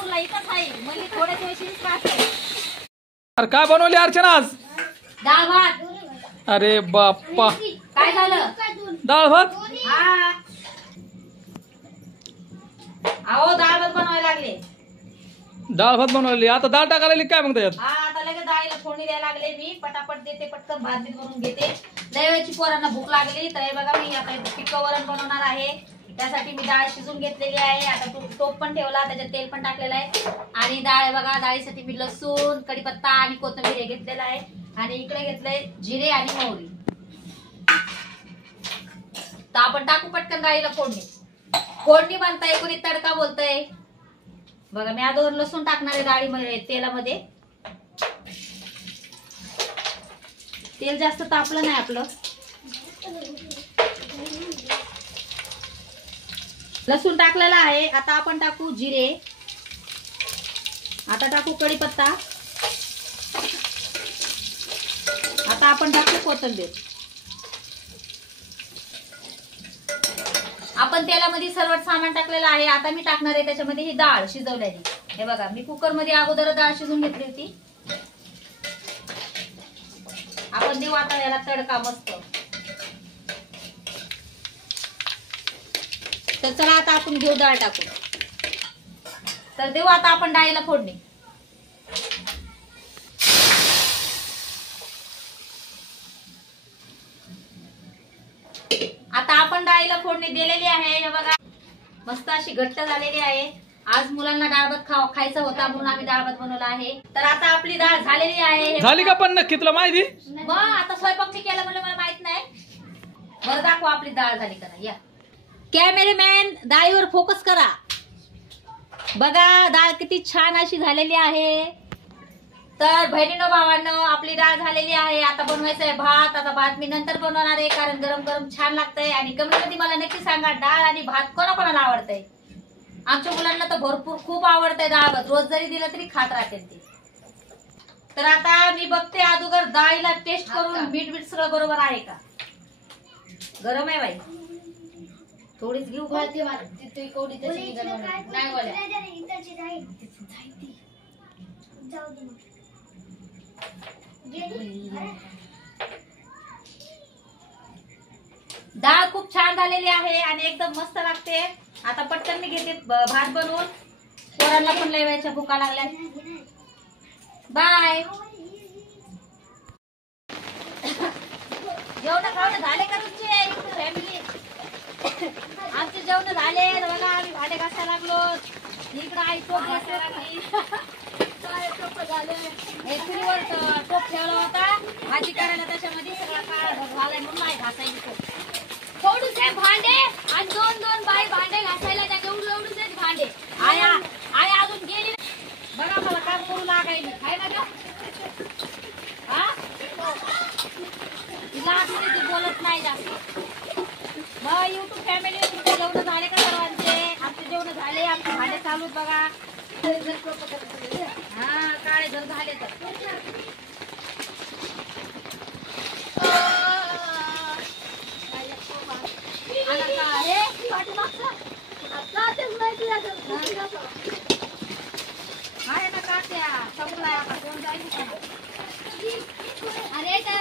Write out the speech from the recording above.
कोल्हापूरला इथंच आहे म्हणजे थोड्याच वेळशीच राहते. अरे काय बनवली अर्चना आज? डाळ भात. अरे बाप्पा, काय झालं? डाळ भात. हा अहो डाळ भात बनवायला लागले. डाळ भात बनवली, आता डाळ टाकायला काय मग त्याच्यात? हा आता लगेच डाळीला फोडणी द्यायला लागले. मी पटापट देते, पटकन भात बी करून घेते. लय वेळची पोरांना भूक लागली तर हे बघा मी आता पिक्क वरण बनवणार आहे. त्यासाठी मी डाळ शिजून घेतलेली आहे. आता टोप पण ठेवला, त्याच्यात तेल पण टाकलेलं आहे. आणि डाळ बघा, डाळीसाठी मी लसूण, कढीपत्ता आणि कोथिंबीर घेतलेला आहे. आणि इकडे घेतलंय जिरे आणि मोहरी. तर आपण टाकू पटकन डाळीला फोडणी. फोडणी म्हणताय, कोणी तडका बोलतय. बघा मी अगोदर लसूण टाकणार आहे डाळीमध्ये, तेलामध्ये. तेल जास्त तापलं नाही आपलं. लसूण टाकलेला आहे. आता आपण टाकू जिरे. आता टाकू कढीपत्ता. आता आपण टाकू कोथिंबीर. आपण तेलामध्ये सर्व सामान टाकलेलं आहे. आता मी टाकणार आहे त्याच्यामध्ये ही डाळ शिजवलेली. हे बघा मी कुकर मध्ये अगोदर डाळ शिजवून घेतली होती. आपण देऊ आता याला तडका मस्त. तर चला आता आपण घेऊ डाळ टाकू. तर देऊ आता आपण डाळीला फोडणी. आता आपण डाळीला फोडणी दिलेली आहे. हे बघा मस्त अशी घट्ट झालेली आहे. आज मुलांना डाळ भात खायचा होता म्हणून आम्ही डाळ भात बनवला आहे. तर आता आपली डाळ झालेली आहे. झाली का पण नक्की तुला माहिती? मग आता स्वयंपाक मी केला म्हणजे मला माहित नाही. बरं दाखव आपली डाळ झाली का नाही. या कॅमेरामॅन डाळीवर फोकस करा. बघा डाळ किती छान अशी झालेली आहे. तर बहिणीनो भावांनो आपली डाळ झालेली आहे. आता बनवायचं आहे भात. आता भात मी नंतर बनवणार आहे कारण गरम गरम छान लागतंय. आणि कमेंट मध्ये मला नक्की सांगा डाळ आणि भात कोणाकोणाला आवडतंय. आमच्या मुलांना तर भरपूर खूप आवडतंय डाळ भात. रोज जरी दिलं तरी खात राहते ते. तर आता मी बघते अगोदर डाळीला टेस्ट करून मीठ सगळं बरोबर आहे का. गरम आहे बाई, थोडीच घेऊ. डाळ खूप छान झालेली आहे आणि एकदम मस्त लागते. आता पटकन मी घेते भात बनवून. पोरांना पण लय वेळच्या भुका लागल्या. बाय. जेवण खावणं झाले का तुमचे फॅमिली? आमचे जेवण झाले. बघा आम्ही भांडे घासायला लागलो. इकडं आई टोप घासायला लागली. चुलीवर टोप ठेवला होता भाजी करायला. त्याच्यामध्ये सगळा काळा झालाय म्हणून नाही घासायला. थोडूसे भांडे आणि दोन दोन बाई भांडे घासायला. त्या एवढूच भांडे. आई अजून गेली. बघा मला काम करू लागायली. काय ना ग ती बोलत नाही जास्त. मग युट्यूब फॅमिली तुमचे जेवण झाले का सर्वांचे? आमचे जेवण झाले. आमचे भांडे चालू बघा. हा काळे जर झाले तर आहे ना काट्या संपलाय आता कोण जाईल. अरे त्या